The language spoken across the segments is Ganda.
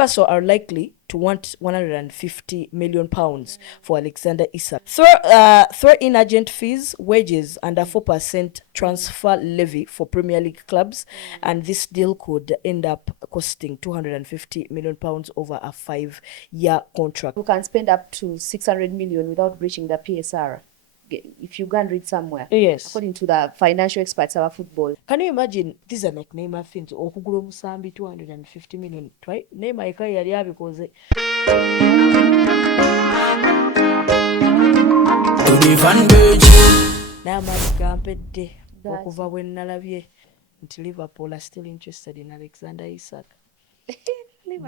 Newcastle are likely to want £150 million for Alexander Isak. Throw in agent fees, wages, and a 4% transfer levy for Premier League clubs, and this deal could end up costing £250 million over a 5-year contract. You can spend up to 600 million without breaching the PSR. If you go and read somewhere, yes, according to the financial experts about football. Can you imagine? These are like Neymar things. Okugula omusambi 250 million. Try Neymar eka yali abikoze. N'amaanyi gampedde okuva bwe nalabye nti Liverpool are still interested in Alexander Isak.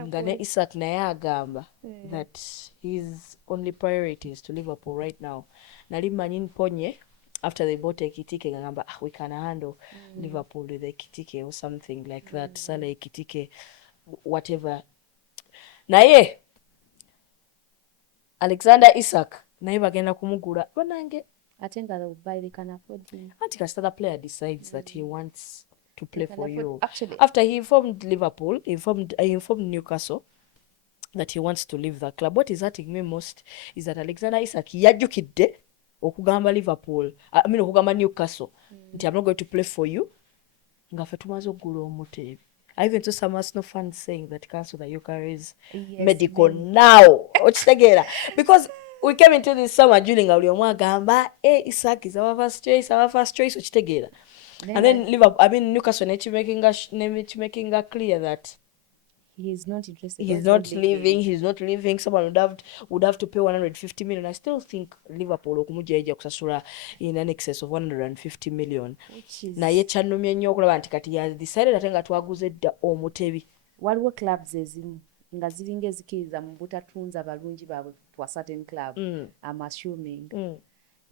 Nga ne Isak naye agamba that his only priority is to Liverpool right now. Nali mmanyi mponye after they bought Ekitike ngamba we can handle Liverpool with Ekitike or something like that. Sala Ekitike whatever. Naye Alexander Isak naye bagenda kumugula banange atenga they can afford him. Anti kasita the player decides that he wants to play for you. Actually, after he informed Liverpool, he informed Newcastle that he wants to leave the club. What is hurting me most is that Alexander Isak yajjukidde okugamba Liverpool, okugamba Newcastle nti I'm not going to play for you. Nga ffe tumaze okugula omuteebi. I even saw some Arsenal fans saying that cancel the Eucharist medical now. Because we came into this summer during buli omu agamba Isak is our first choice, okitegeera. And then Newcastle making clear that he's not interested. He's not leaving. Someone would have to pay 150 million. I still think Liverpool okumujaija kusasula in an excess of 150 million. Naye kyanumye nnyo okulaba nti kati ya decided ate nga twaguze dda omutebi. Waliwo clubs ezimu nga ziringa ezikiriza mu butatunza balungi baabwe to a certain club. I'm assuming.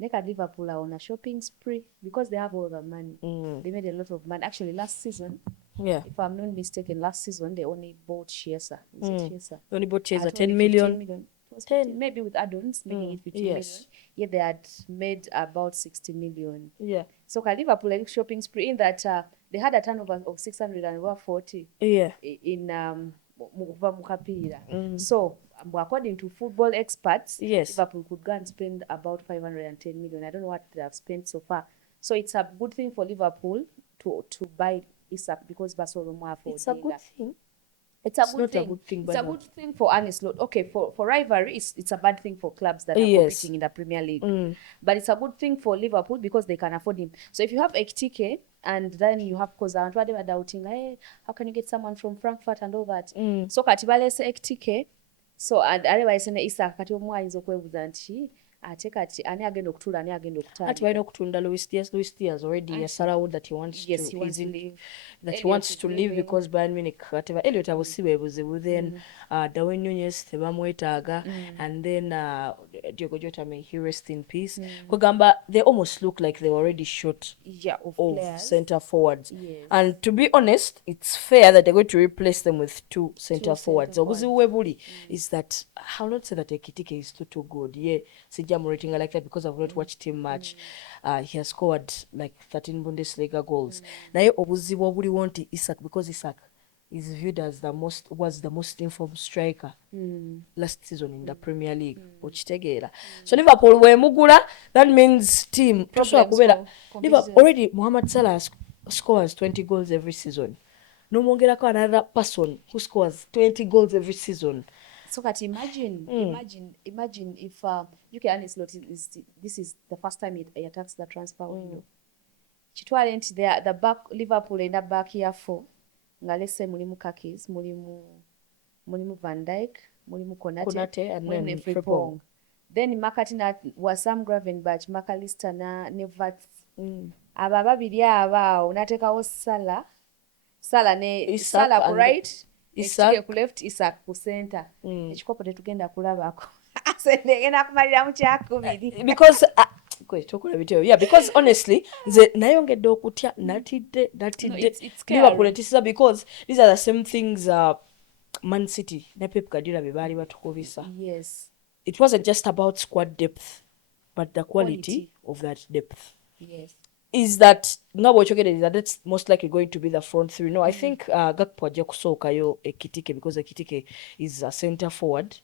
Like Liverpool are on a shopping spree because they have all the money. They made a lot of money. Actually, last season, if I'm not mistaken, last season they only bought Chiesa. They only bought Chiesa 10 million. 10 maybe with add-ons, making it 15 million. Yeah, they had made about 60 million. Yeah. So Liverpool like shopping spree in that they had a turnover of 640. Yeah. In Mukapira. So according to football experts, Liverpool could go and spend about 510 million. I don't know what they have spent so far. So it's a good thing for Liverpool to buy Isak because Barcelona afford. It's a good thing. It's not a good thing. It's a good thing for honest lot. Okay, for rivalry, it's a bad thing for clubs that are competing in the Premier League. But it's a good thing for Liverpool because they can afford him. So if you have Ekitike and then you have Koza, and they were doubting, hey, how can you get someone from Frankfurt and all that? So Katibalese Ekitike. So and otherwise Isak kati omu ayinza okwebuuza nti ate kati ani agenda okutula ani agenda okutanda. Ati balina okutunda Luis Diaz already yasalawo that he wants to leave. That he wants to leave because Bayern Munich whatever. Elliot abusibe buzibu then Darwin Nunez tebamwetaaga and then Diogo Jota, may he rest in peace. Kugamba they almost look like they were already short of centre forwards. And to be honest, it's fair that they're going to replace them with two centre forwards. Obuzibu webuli is that I will not say that Ekitike is too good. Yeah, I'm rating like that because I've not watched him much. He has scored like 13 Bundesliga goals. Naye obuzibu obuli wanti Isak because Isak is viewed as was the most informed striker last season in the Premier League. Okitegeera. So Liverpool wemugula, that means team Liverpool already Mohamed Salah scores 20 goals every season. No mongerako another person who scores 20 goals every season. So that imagine if UK Honest Lot this is the first time he attacks the transfer window. Chitwale nti the back Liverpool in the back here for nga let's say mulimu Kakis, mulimu Van Dijk, mulimu Konate and then Frimpong. Then Makatina was Sam Gravenberch, McAllister na Nevats. Aba babiri aba unatekawo Salah ne Salah right? Isak ku left, Isak ku center. Ekikopo tetugenda kulabako. Asendegenda kumalira mu kyakubiri. Because because honestly nze nayongedde okutya natidde Liverpool etisa because these are the same things Man City ne Pep Guardiola be baali batukubisa. Yes. It wasn't just about squad depth but the quality of that depth. Yes. is that nga bw'okyogera is that that's most likely going to be the front three. No, I think Gakpo ajja kusookayo Ekitike because Ekitike is a centre forward.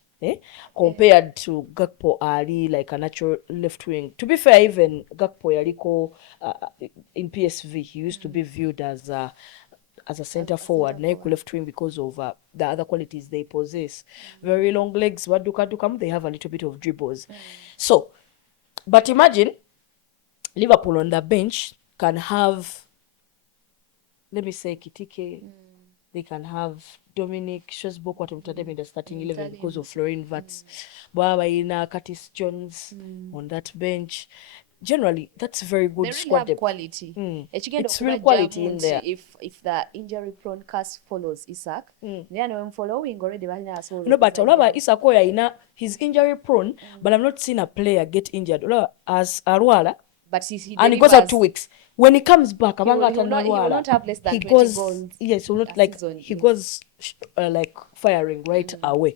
Compared to Gakpo ali like a natural left wing. To be fair, even Gakpo yaliko in PSV, he used to be viewed as a centre forward, naye ku left wing because of the other qualities they possess. Very long legs, baddukadukamu, they have a little bit of dribbles. So, but imagine Liverpool on the bench can have, let me say, Kitike, they can have Dominic Schussbok watumutadde in the starting 11 because of Florin Vats. Bwabayina Curtis Jones on that bench. Generally, that's very good they really squad have depth. quality. It's real quality in there. If the injury prone cast follows Isak, then I'm following already. No, but olaba Isak yayina, he's injury prone, but I've not seen a player get injured. Olaba as Arwala, but he and he goes out 2 weeks. When he comes back, he will not have less than 20 goals. Yes, he will not, like season, he goes like firing right away.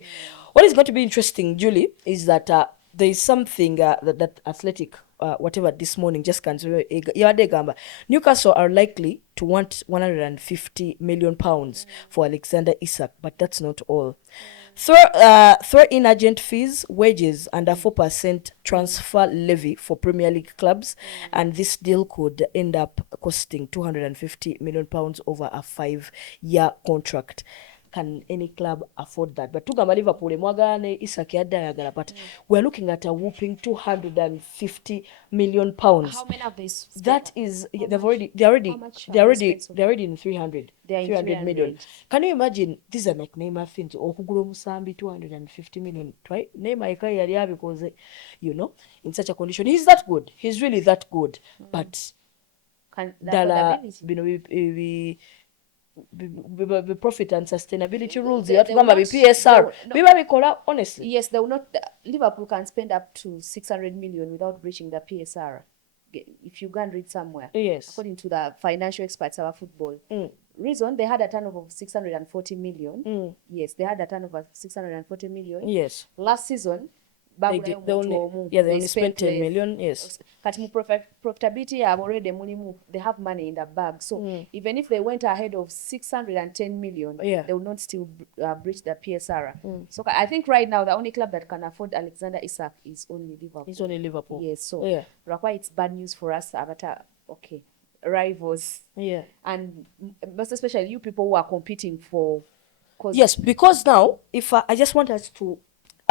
What is going to be interesting, Julie, is that there is something that Athletic, whatever this morning, just consider. Newcastle are likely to want £150 million for Alexander Isak, but that's not all. Throw in agent fees, wages, and a 4% transfer levy for Premier League clubs, and this deal could end up costing £250 million over a 5-year contract. Can any club afford that? But tugamba Liverpool mwagane Isak yadda, but we're looking at a whooping £250 million. How many of these? That is, they're already in 300 million. Can you imagine? These are like Neymar things. Okugula omusambi 250 million. Right? Neymar yali because in such a condition, he's that good. He's really that good. But dala the profit and sustainability rules you have to remember PSR honestly. Yes, they will not. Liverpool can spend up to 600 million without breaching the PSR. If you go and read somewhere, yes, according to the financial experts about football, reason they had a turnover of 640 million. Yes, they had a turnover of 640 million. Yes, last season they only spent 10 million. Yes, kati mu profitability yabo already mulimu, they have money in the bag, so even if they went ahead of 610 million, they will not still breach the PSR. So I think right now the only club that can afford Alexander Isak is only Liverpool. Yes, so why it's bad news for us abata rivals, and most especially you people who are competing for. Yes, because now if I just want us to,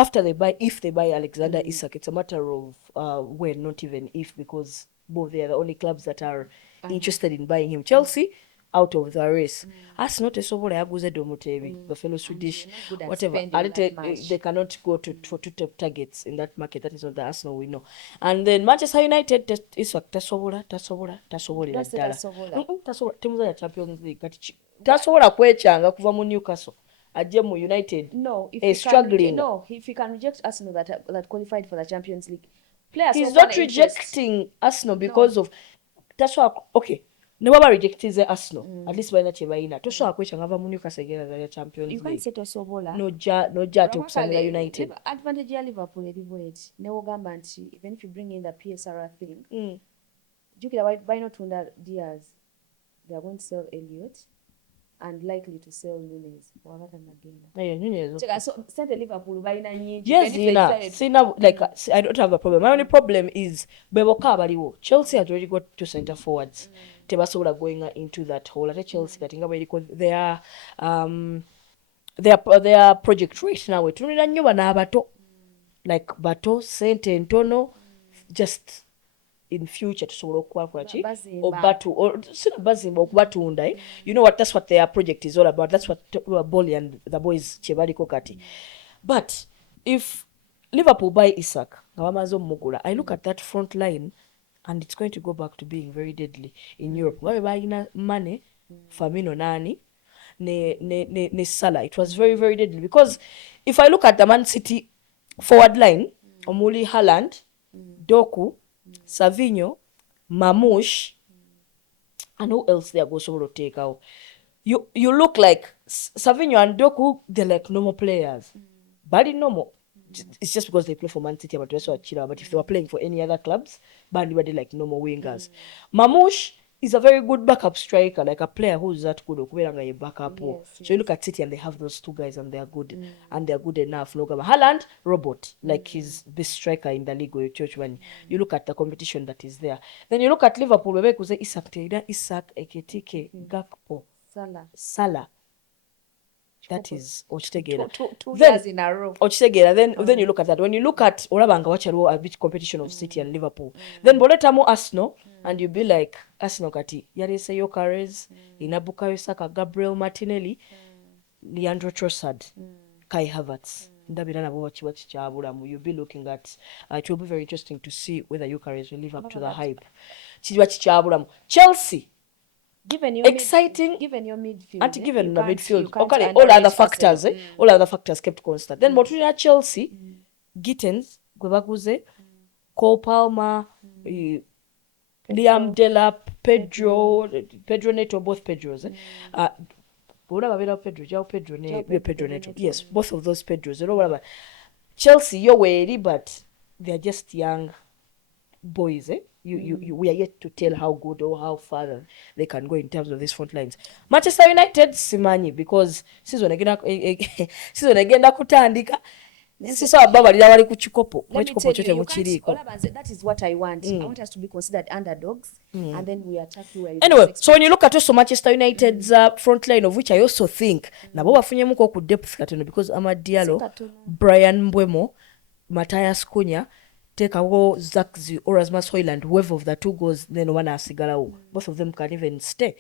if they buy Alexander Isak, it's a matter of when, not even if, because both they are the only clubs that are interested in buying him. Chelsea out of the race. Arsenal tesobola yaguze Domotebi, the fellow Swedish, whatever. They cannot go for two top targets in that market. That is not the Arsenal we know. And then Manchester United Isak tasobola temuza ya Champions League. Tasobola kwechanga kuva mu Newcastle. Ajemu United struggling. If he can reject Arsenal that qualified for the Champions League, players he's not rejecting Arsenal because of that's why ne baba rejectize Arsenal at least balina kyebalina tosobola kwechanga ava mu Newcastle again as a Champions League. You can't say tosobola nojja ate okusanira United. Advantage ya Liverpool eribuet ne wogamba nti even if you bring in the PSR thing, jukira balina otunda Diaz, they are going to sell Elliott and likely to sell Nunes. So send Liverpool by yes, like I don't have a problem. My only problem is Beboka baliwo. Chelsea has already got two centre forwards. Tebasobola going into that hole. At Chelsea that because their project right now tunira nnyo bana abato like bato sente ntono just in future tusobola okukwakula ki bazimba okubatunda that's what their project is all about. That's what Bolly and the boys kyebaliko kati. But if Liverpool buy Isak nga bamaze omugula, I look at that front line and it's going to go back to being very deadly in Europe. Babe balina Mane, Firmino nani ne Salah. It was very, very deadly because if I look at the Man City forward line, omuli Haaland, Doku, Savinho, Mamouche, and who else they are going to take out? You look like Savinho and Doku, they're like normal players. Bali normal. It's just because they play for Man City but also Chila. But if they were playing for any other clubs, band were like normal wingers. Mamouche is a very good backup striker, like a player who's that good. Backup. So you look at City and they have those two guys and they are good and they are good enough. Haaland, robot, like he's the striker in the league. When you look at the competition that is there, then you look at Liverpool. Isak, Ekitike, Gakpo, Salah. That is Ochtegera. Two years in a row. Ochtegera. Then you look at that. When you look at Olabanga Wacharo, a bit competition of City and Liverpool, then Boletamo Arsenal, and you be like Arsenal Kati, Yarese Yokarez, Inabukayo Saka, Gabriel Martinelli, Leandro Trossard, Kai Havertz. You'll be looking at it will be very interesting to see whether Yokarez will live up to the hype. Chelsea. Exciting, given your midfield, and given the midfield, okay, all other factors kept constant. Then between Chelsea, Gittens, Gwebaguze, Cole Palmer, Liam Delap, Pedro Neto, both Pedros. Pedro Neto. Yes, both of those Pedros. Chelsea, you're wary, but they're just young boys. We are yet to tell how good or how far they can go in terms of these front lines. Manchester United simanyi because season agenda kutandika sisa ababalira bali ku kikopo mwekikopo kyote mukiriko. That is what I want. I want us to be considered underdogs and then we attack you. Anyway, so when you look at also Manchester United's front line, of which I also think nabo bafunyemuko ku depth katono because Amad Diallo, Brian Mbeumo, Matthias Cunha, take away Zakzi or Rasmus Højlund, whoever of the two goes, then one asigalawo. Both of them can even stay.